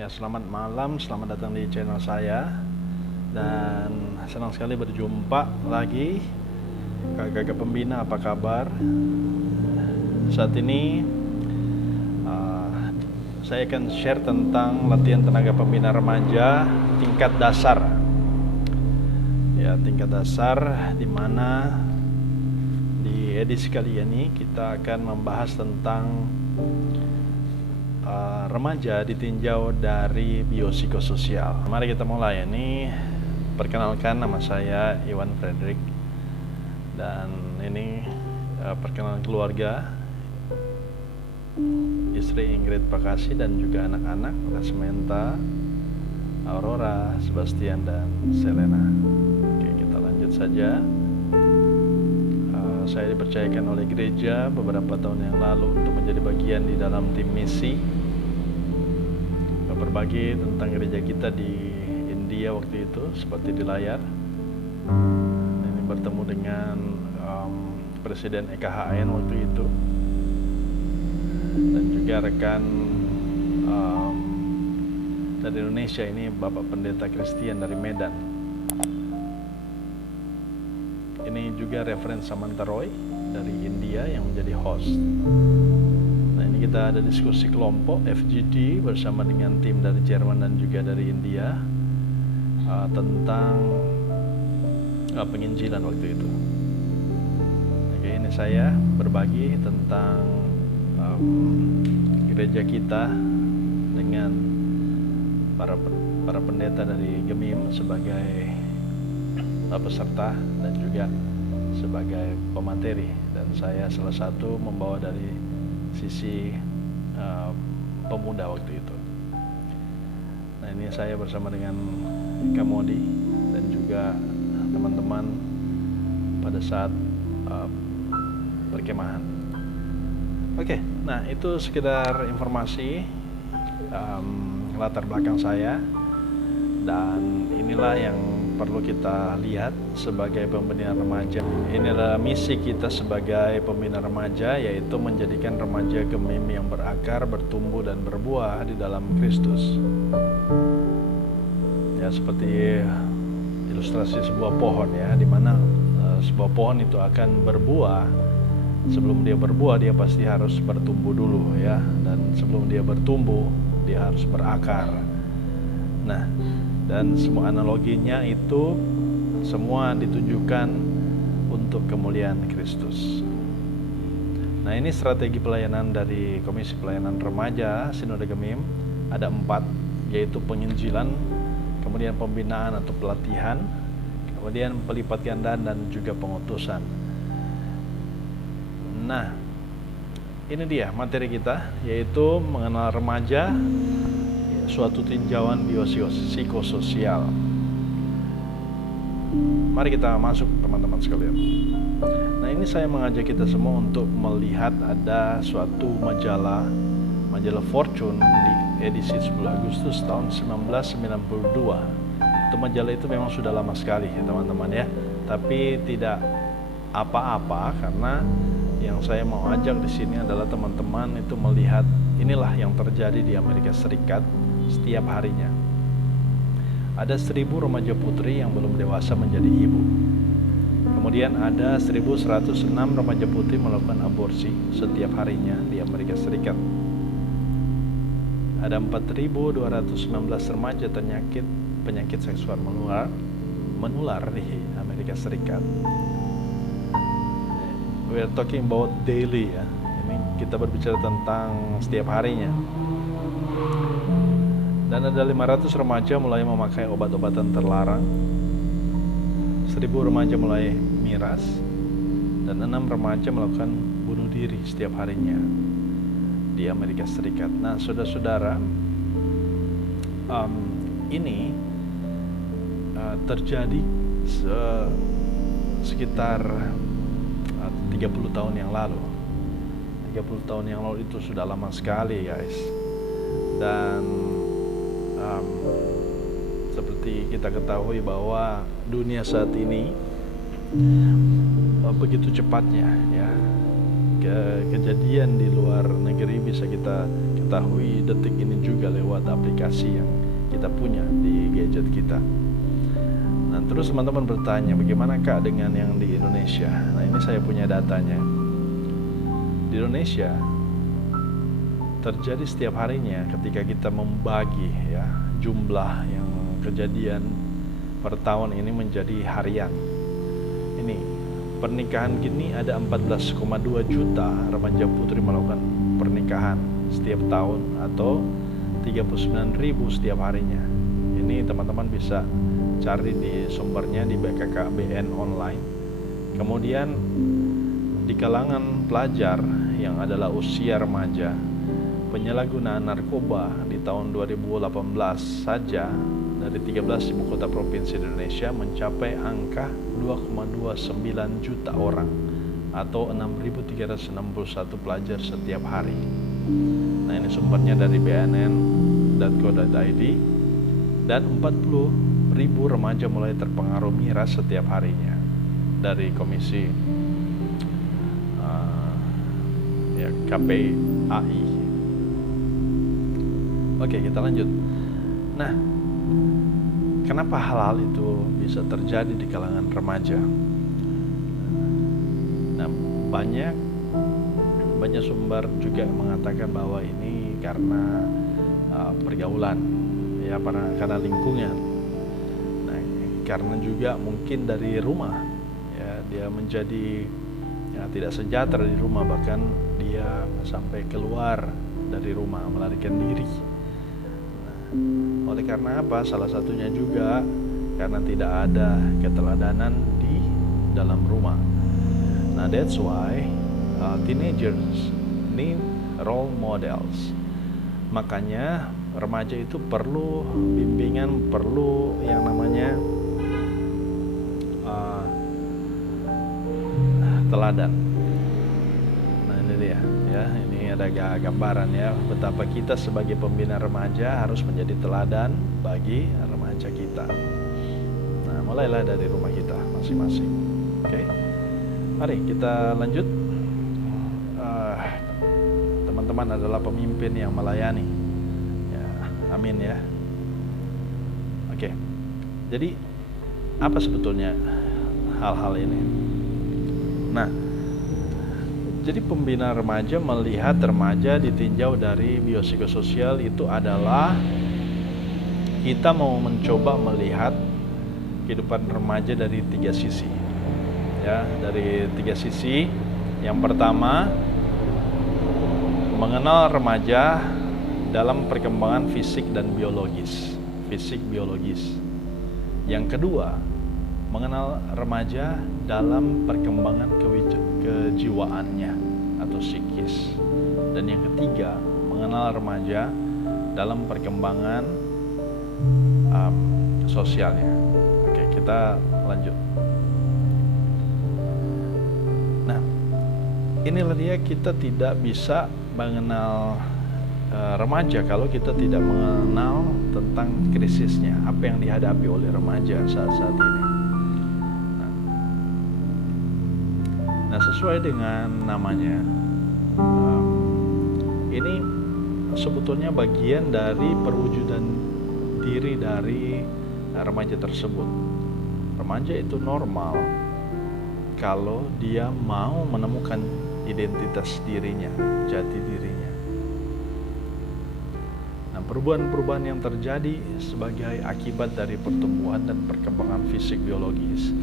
Ya, selamat malam, selamat datang di channel saya. Dan senang sekali berjumpa lagi. Kakak pembina, apa kabar? Saat ini saya akan share tentang latihan tenaga pembina remaja tingkat dasar. Ya, tingkat dasar, di mana di edisi kali ini kita akan membahas tentang remaja ditinjau dari biopsikososial. Mari kita mulai. Ini perkenalkan, nama saya Iwan Frederick, dan ini perkenalan keluarga, istri Ingrid Prakasi dan juga anak-anak Rasmenta, Aurora, Sebastian, dan Selena. Oke, kita lanjut saja. Saya dipercayakan oleh gereja beberapa tahun yang lalu untuk menjadi bagian di dalam tim misi, berbagi tentang gereja kita di India waktu itu, seperti di layar. Ini bertemu dengan Presiden EKHN waktu itu, dan juga rekan dari Indonesia, ini Bapak Pendeta Christian dari Medan. Ini juga referensi Samantha Roy dari India yang menjadi host. Nah, ini kita ada diskusi kelompok FGD bersama dengan tim dari Jerman dan juga dari India tentang penginjilan waktu itu. Oke, ini saya berbagi tentang gereja kita dengan para pendeta dari Gemim sebagai peserta dan juga sebagai pemateri, dan saya salah satu membawa dari sisi pemuda waktu itu. Nah, ini saya bersama dengan Kamodi dan juga teman-teman pada saat perkemahan. Oke, nah itu sekedar informasi latar belakang saya, dan inilah yang perlu kita lihat sebagai pembina remaja. Ini adalah misi kita sebagai pembina remaja, yaitu menjadikan remaja Gemim yang berakar, bertumbuh, dan berbuah di dalam Kristus. Ya, seperti ilustrasi sebuah pohon, ya, di mana sebuah pohon itu akan berbuah. Sebelum dia berbuah, dia pasti harus bertumbuh dulu, ya, dan sebelum dia bertumbuh, dia harus berakar. Nah, dan semua analoginya itu semua ditujukan untuk kemuliaan Kristus. Nah, ini strategi pelayanan dari Komisi Pelayanan Remaja Sinode Gemim. Ada 4, yaitu penginjilan, kemudian pembinaan atau pelatihan, kemudian pelipat gandaan, dan juga pengutusan. Nah, ini dia materi kita, yaitu mengenal remaja, suatu tinjauan biopsikososial. Mari kita masuk, teman-teman sekalian. Nah, ini saya mengajak kita semua untuk melihat ada suatu majalah Fortune di edisi 10 Agustus tahun 1992. Itu majalah itu memang sudah lama sekali, ya, teman-teman, ya. Tapi tidak apa-apa, karena yang saya mau ajak di sini adalah teman-teman itu melihat inilah yang terjadi di Amerika Serikat setiap harinya. Ada 1000 remaja putri yang belum dewasa menjadi ibu. Kemudian ada 1106 remaja putri melakukan aborsi setiap harinya di Amerika Serikat. Ada 4219 remaja terjangkit penyakit seksual menular di Amerika Serikat. We are talking about daily, ya. Ini kita berbicara tentang setiap harinya. Dan ada 500 remaja mulai memakai obat-obatan terlarang, 1000 remaja mulai miras, dan 6 remaja melakukan bunuh diri setiap harinya di Amerika Serikat. Nah, saudara-saudara, ini terjadi sekitar 30 tahun yang lalu. 30 tahun yang lalu itu sudah lama sekali, guys. Dan seperti kita ketahui bahwa dunia saat ini begitu cepatnya, ya, kejadian di luar negeri bisa kita mengetahui detik ini juga lewat aplikasi yang kita punya di gadget kita. Nah, terus teman-teman bertanya, bagaimana Kak dengan yang di Indonesia? Nah, ini saya punya datanya. Di Indonesia terjadi setiap harinya ketika kita membagi ya jumlah yang kejadian per tahun ini menjadi harian. Ini pernikahan gini ada 14,2 juta remaja putri melakukan pernikahan setiap tahun atau 39.000 setiap harinya. Ini teman-teman bisa cari di sumbernya di BKKBN online. Kemudian di kalangan pelajar yang adalah usia remaja, penyalahgunaan narkoba di tahun 2018 saja dari 13 ibu kota provinsi di Indonesia mencapai angka 2,29 juta orang atau 6.361 pelajar setiap hari. Nah, ini sumbernya dari bnn.co.id. Dan 40.000 remaja mulai terpengaruh miras setiap harinya dari komisi KPAI. Oke, kita lanjut. Nah, kenapa hal-hal itu bisa terjadi di kalangan remaja? Nah, banyak sumber juga mengatakan bahwa ini karena pergaulan, ya, karena lingkungan. Nah, karena juga mungkin dari rumah, ya, dia menjadi tidak sejahtera di rumah, bahkan dia sampai keluar dari rumah melarikan diri. Oleh karena apa? Salah satunya juga karena tidak ada keteladanan di dalam rumah. Nah, that's why teenagers need role models. Makanya remaja itu perlu bimbingan, perlu yang namanya teladan. Nah, ini dia ya, ini ada gambaran ya betapa kita sebagai pembina remaja harus menjadi teladan bagi remaja kita. Nah, mulailah dari rumah kita masing-masing. Oke, mari kita lanjut. Teman-teman adalah pemimpin yang melayani ya, amin ya. Oke, jadi apa sebetulnya hal-hal ini? Nah, jadi pembina remaja melihat remaja ditinjau dari biopsikososial itu adalah kita mau mencoba melihat kehidupan remaja dari 3 sisi. Ya, dari 3 sisi. Yang pertama, mengenal remaja dalam perkembangan fisik dan biologis. Fisik biologis. Yang kedua, mengenal remaja dalam perkembangan kejiwaannya atau psikis. Dan yang ketiga, mengenal remaja dalam perkembangan sosialnya. Oke, kita lanjut. Nah, inilah dia, kita tidak bisa mengenal remaja kalau kita tidak mengenal tentang krisisnya, apa yang dihadapi oleh remaja saat-saat ini. Nah, sesuai dengan namanya, ini sebetulnya bagian dari perwujudan diri dari remaja tersebut. Remaja itu normal kalau dia mau menemukan identitas dirinya, jati dirinya. Nah, perubahan-perubahan yang terjadi sebagai akibat dari pertumbuhan dan perkembangan fisik biologis,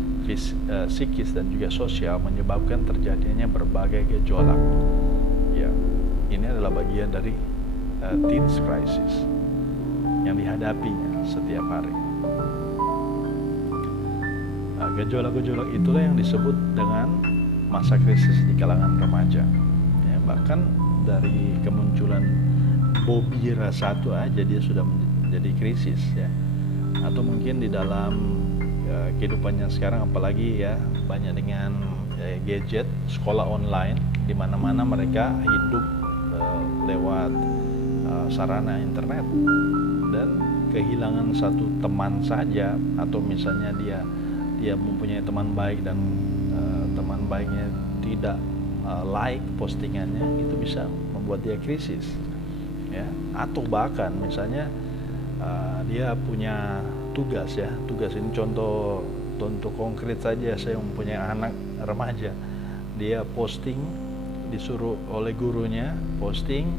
psikis dan juga sosial menyebabkan terjadinya berbagai gejolak. Ya, ini adalah bagian dari teens crisis yang dihadapinya setiap hari. Gejolak-gejolak itulah yang disebut dengan masa krisis di kalangan remaja. Ya, bahkan dari kemunculan Bobira 1 aja dia sudah menjadi krisis ya. Atau mungkin di dalam kehidupannya sekarang, apalagi ya banyak dengan gadget, sekolah online, di mana-mana mereka hidup lewat sarana internet, dan kehilangan satu teman saja, atau misalnya dia mempunyai teman baik dan teman baiknya tidak like postingannya, itu bisa membuat dia krisis. ya, atau bahkan misalnya dia punya tugas ya, tugas ini contoh konkret saja, saya mempunyai anak remaja, dia posting, disuruh oleh gurunya posting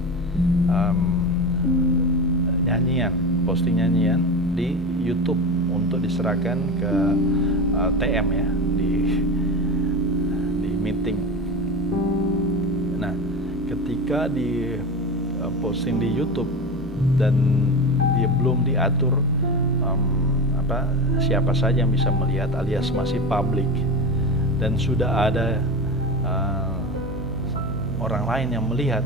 posting nyanyian di YouTube untuk diserahkan ke TM ya, di meeting. Nah, ketika di posting di YouTube dan dia belum diatur siapa saja yang bisa melihat, alias masih publik, dan sudah ada orang lain yang melihat,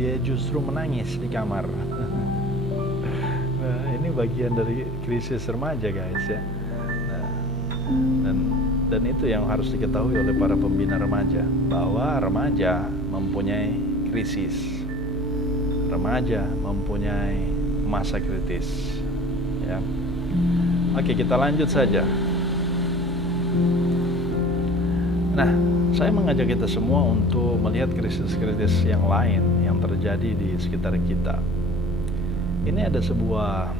dia justru menangis di kamar. Nah, ini bagian dari krisis remaja, guys ya. Nah, dan itu yang harus diketahui oleh para pembina remaja, bahwa remaja mempunyai krisis, remaja mempunyai masa kritis ya. Oke, kita lanjut saja. Nah, saya mengajak kita semua untuk melihat krisis-krisis yang lain yang terjadi di sekitar kita. Ini ada sebuah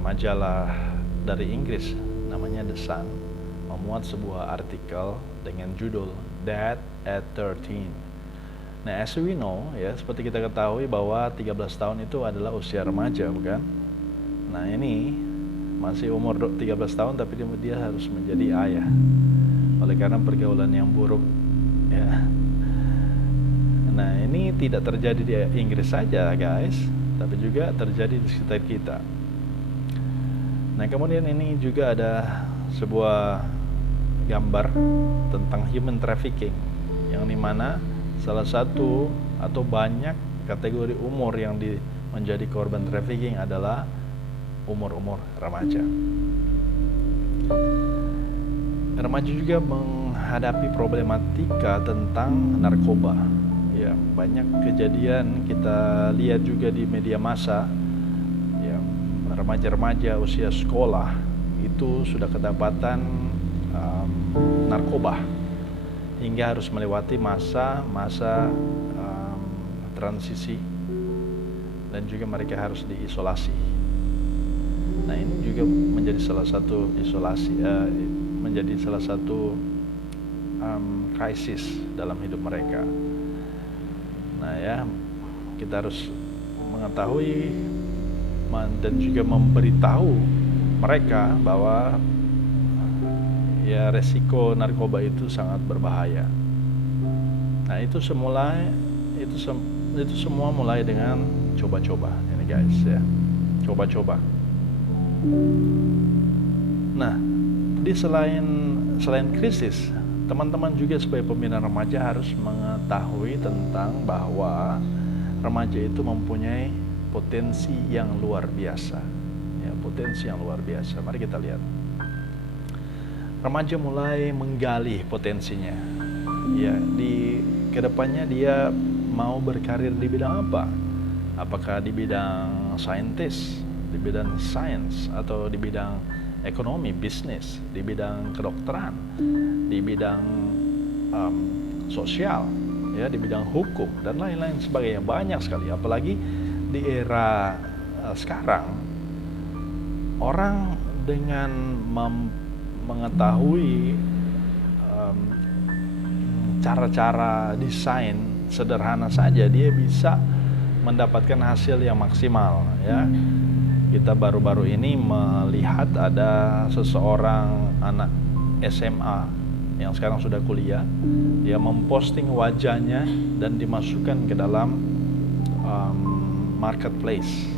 majalah dari Inggris, namanya The Sun, memuat sebuah artikel dengan judul Dead at 13. Nah, as we know ya, seperti kita ketahui bahwa 13 tahun itu adalah usia remaja, bukan? Nah, ini masih umur 13 tahun tapi dia harus menjadi ayah oleh karena pergaulan yang buruk ya. Nah, ini tidak terjadi di Inggris saja, guys, tapi juga terjadi di sekitar kita. Nah, kemudian ini juga ada sebuah gambar tentang human trafficking, yang dimana salah satu atau banyak kategori umur yang menjadi korban trafficking adalah umur-umur remaja. Remaja juga menghadapi problematika tentang narkoba. Ya, banyak kejadian kita lihat juga di media massa. Ya, remaja-remaja usia sekolah itu sudah kedapatan narkoba hingga harus melewati masa transisi, dan juga mereka harus diisolasi. Nah, ini juga menjadi salah satu menjadi salah satu krisis dalam hidup mereka. Nah ya, kita harus mengetahui dan juga memberitahu mereka bahwa ya resiko narkoba itu sangat berbahaya. Nah, itu semua mulai dengan coba-coba ini, guys ya, coba-coba. Nah, selain krisis, teman-teman juga sebagai pembina remaja harus mengetahui tentang bahwa remaja itu mempunyai potensi yang luar biasa. Ya, potensi yang luar biasa. Mari kita lihat. Remaja mulai menggali potensinya. Ya, di kedepannya dia mau berkarir di bidang apa? Apakah di bidang saintis, di bidang sains, atau di bidang ekonomi, bisnis, di bidang kedokteran, di bidang sosial, ya, di bidang hukum dan lain-lain sebagainya. Banyak sekali, apalagi di era sekarang, orang dengan mengetahui cara-cara desain sederhana saja, dia bisa mendapatkan hasil yang maksimal ya. Kita baru-baru ini melihat ada seseorang anak SMA yang sekarang sudah kuliah, dia memposting wajahnya dan dimasukkan ke dalam marketplace,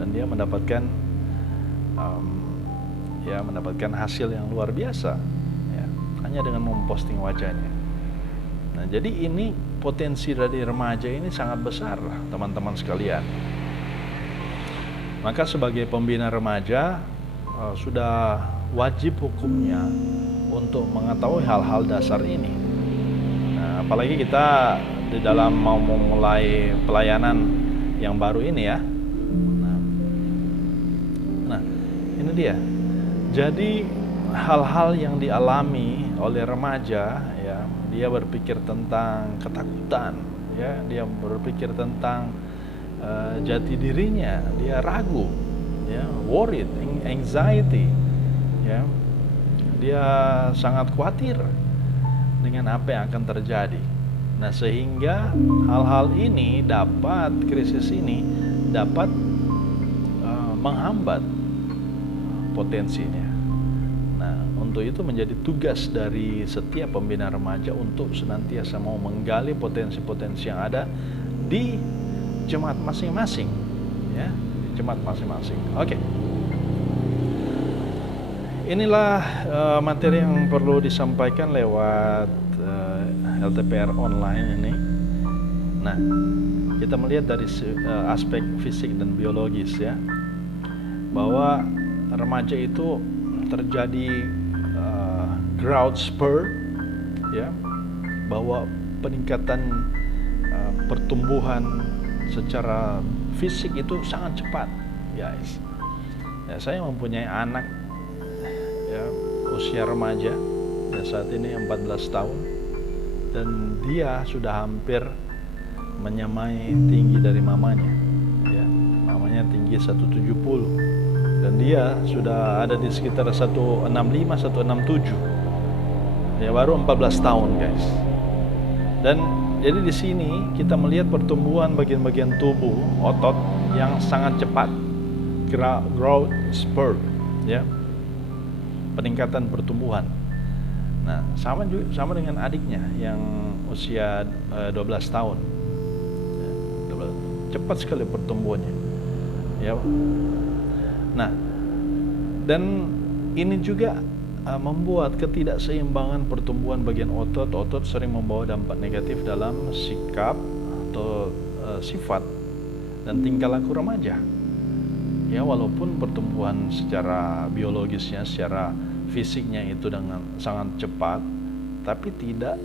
dan dia mendapatkan mendapatkan hasil yang luar biasa ya, hanya dengan memposting wajahnya. Nah, jadi ini potensi dari remaja ini sangat besar, teman-teman sekalian. Maka sebagai pembina remaja sudah wajib hukumnya untuk mengetahui hal-hal dasar ini. Nah, apalagi kita di dalam mau memulai pelayanan yang baru ini ya. Nah, ini dia. Jadi hal-hal yang dialami oleh remaja ya, dia berpikir tentang ketakutan ya, dia berpikir tentang jati dirinya, dia ragu, ya, worried, anxiety, ya, dia sangat khawatir dengan apa yang akan terjadi. Nah, sehingga hal-hal ini krisis ini dapat menghambat potensinya. Nah, untuk itu menjadi tugas dari setiap pembina remaja untuk senantiasa mau menggali potensi-potensi yang ada di jemaat masing-masing, ya, di jemaat masing-masing. Oke. Inilah materi yang perlu disampaikan lewat LTPR online ini. Nah, kita melihat dari aspek fisik dan biologis, ya, bahwa remaja itu terjadi growth spurt, ya, bahwa peningkatan pertumbuhan secara fisik itu sangat cepat, guys. Ya, saya mempunyai anak, ya, usia remaja, ya, saat ini 14 tahun, dan dia sudah hampir menyamai tinggi dari mamanya, ya. Mamanya tinggi 170 dan dia sudah ada di sekitar 165, 167. Ya, baru 14 tahun, guys. Dan jadi di sini kita melihat pertumbuhan bagian-bagian tubuh, otot yang sangat cepat, growth spurt, ya, peningkatan pertumbuhan. Nah, sama dengan adiknya yang usia 12 tahun. Ya, cepat sekali pertumbuhannya, ya. Nah, dan ini juga membuat ketidakseimbangan pertumbuhan bagian otot sering membawa dampak negatif dalam sikap atau sifat dan tingkah laku remaja. Ya, walaupun pertumbuhan secara biologisnya, secara fisiknya itu dengan sangat cepat, tapi tidak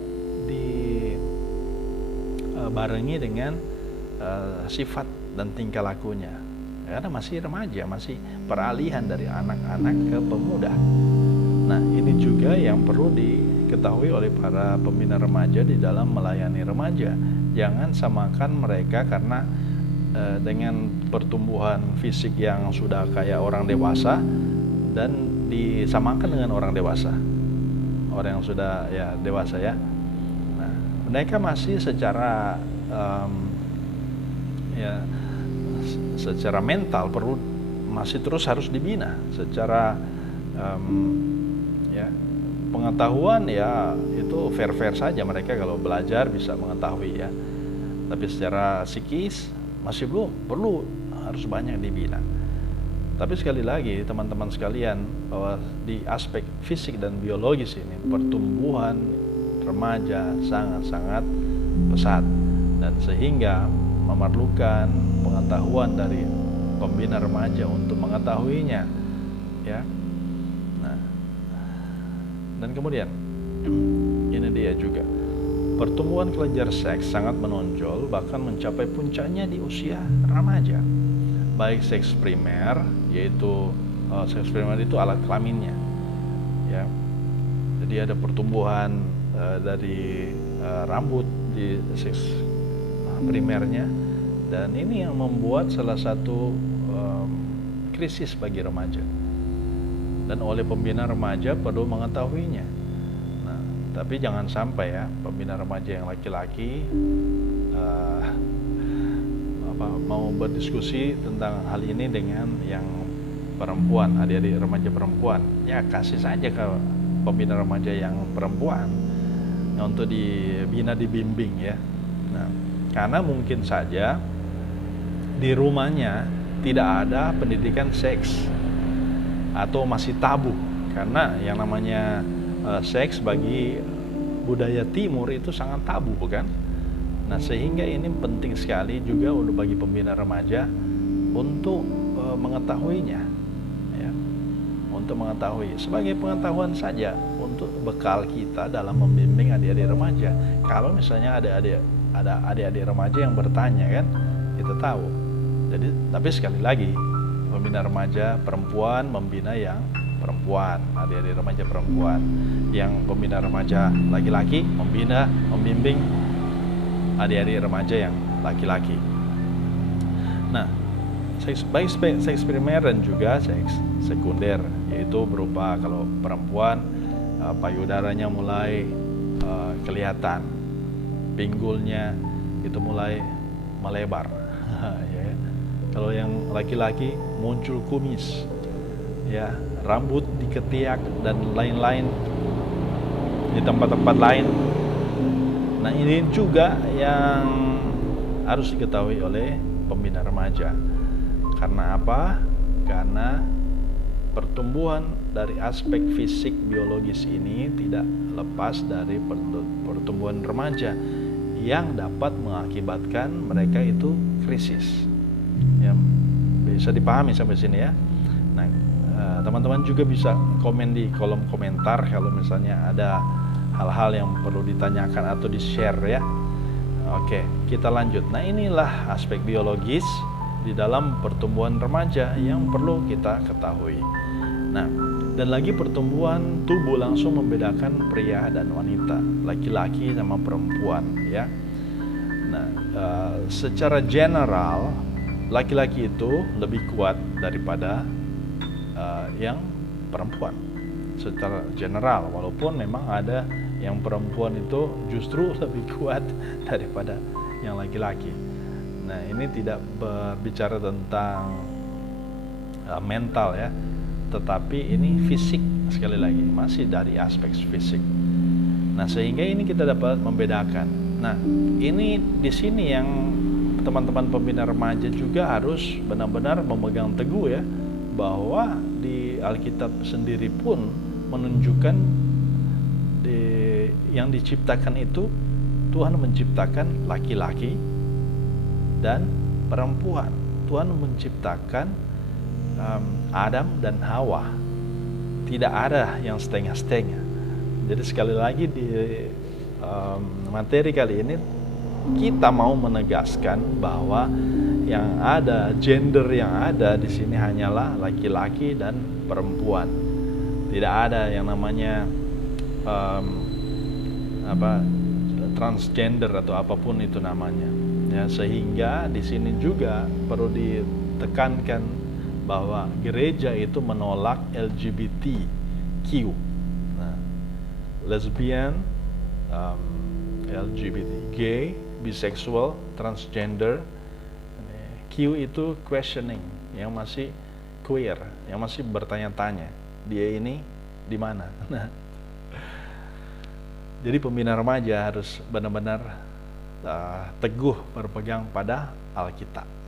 dibarengi dengan sifat dan tingkah lakunya. Karena masih remaja, masih peralihan dari anak-anak ke pemuda. Nah, ini juga yang perlu diketahui oleh para pembina remaja di dalam melayani remaja. Jangan samakan mereka karena dengan pertumbuhan fisik yang sudah kayak orang dewasa dan disamakan dengan orang dewasa, orang yang sudah dewasa, ya. Nah, mereka masih secara secara mental masih terus harus dibina. Secara pengetahuan, ya, itu fair saja, mereka kalau belajar bisa mengetahui, ya. Tapi secara psikis masih perlu harus banyak dibina. Tapi sekali lagi teman-teman sekalian, bahwa di aspek fisik dan biologis ini pertumbuhan remaja sangat-sangat pesat, dan sehingga memerlukan pengetahuan dari pembina remaja untuk mengetahuinya, ya. Nah, dan kemudian ini dia juga pertumbuhan kelenjar seks sangat menonjol, bahkan mencapai puncaknya di usia remaja. Baik seks primer, yaitu seks primer itu alat kelaminnya, ya. Jadi ada pertumbuhan dari rambut di seks primernya, dan ini yang membuat salah satu krisis bagi remaja. Dan oleh pembina remaja perlu mengetahuinya. Nah, tapi jangan sampai, ya, pembina remaja yang laki-laki mau berdiskusi tentang hal ini dengan yang perempuan, adik-adik remaja perempuan. Ya, kasih saja ke pembina remaja yang perempuan untuk dibina, dibimbing, ya. Nah, karena mungkin saja di rumahnya tidak ada pendidikan seks atau masih tabu, karena yang namanya seks bagi budaya timur itu sangat tabu, bukan? Nah, sehingga ini penting sekali juga untuk bagi pembina remaja untuk mengetahuinya, ya, untuk mengetahui sebagai pengetahuan saja untuk bekal kita dalam membimbing adik-adik remaja. Kalau misalnya ada adik-adik remaja yang bertanya, kan, kita tahu. Jadi, tapi sekali lagi, pembina remaja perempuan membina yang perempuan, adik-adik remaja perempuan. Yang pembina remaja laki-laki membimbing adik-adik remaja yang laki-laki. Nah, seks primer dan juga seks sekunder, yaitu berupa kalau perempuan payudaranya mulai kelihatan, pinggulnya itu mulai melebar. Ya. Kalau yang laki-laki muncul kumis, ya, rambut di ketiak dan lain-lain di tempat-tempat lain. Nah, ini juga yang harus diketahui oleh pembina remaja. Karena apa? Karena pertumbuhan dari aspek fisik biologis ini tidak lepas dari pertumbuhan remaja yang dapat mengakibatkan mereka itu krisis. Ya, bisa dipahami sampai sini ya. Nah, teman-teman juga bisa komen di kolom komentar kalau misalnya ada hal-hal yang perlu ditanyakan atau di-share ya. Oke, kita lanjut. Nah, inilah aspek biologis di dalam pertumbuhan remaja yang perlu kita ketahui. Nah, dan lagi pertumbuhan tubuh langsung membedakan pria dan wanita, laki-laki sama perempuan ya. Nah, secara general laki-laki itu lebih kuat daripada yang perempuan. Secara general, walaupun memang ada yang perempuan itu justru lebih kuat daripada yang laki-laki. Nah, ini tidak berbicara tentang mental ya, tetapi ini fisik, sekali lagi masih dari aspek fisik. Nah, sehingga ini kita dapat membedakan. Nah, ini di sini yang teman-teman pembina remaja juga harus benar-benar memegang teguh ya, bahwa di Alkitab sendiri pun menunjukkan yang diciptakan itu Tuhan menciptakan laki-laki dan perempuan. Tuhan menciptakan Adam dan Hawa. Tidak ada yang setengah-setengah. Jadi sekali lagi di materi kali ini kita mau menegaskan bahwa yang ada, gender yang ada di sini hanyalah laki-laki dan perempuan. Tidak ada yang namanya transgender atau apapun itu namanya. Ya, sehingga di sini juga perlu ditekankan bahwa gereja itu menolak LGBTQ, nah, lesbian, LGBT, gay, bisexual, transgender. Q itu questioning, yang masih queer, yang masih bertanya-tanya, dia ini di mana? Nah, jadi pembina remaja harus benar-benar teguh berpegang pada Alkitab.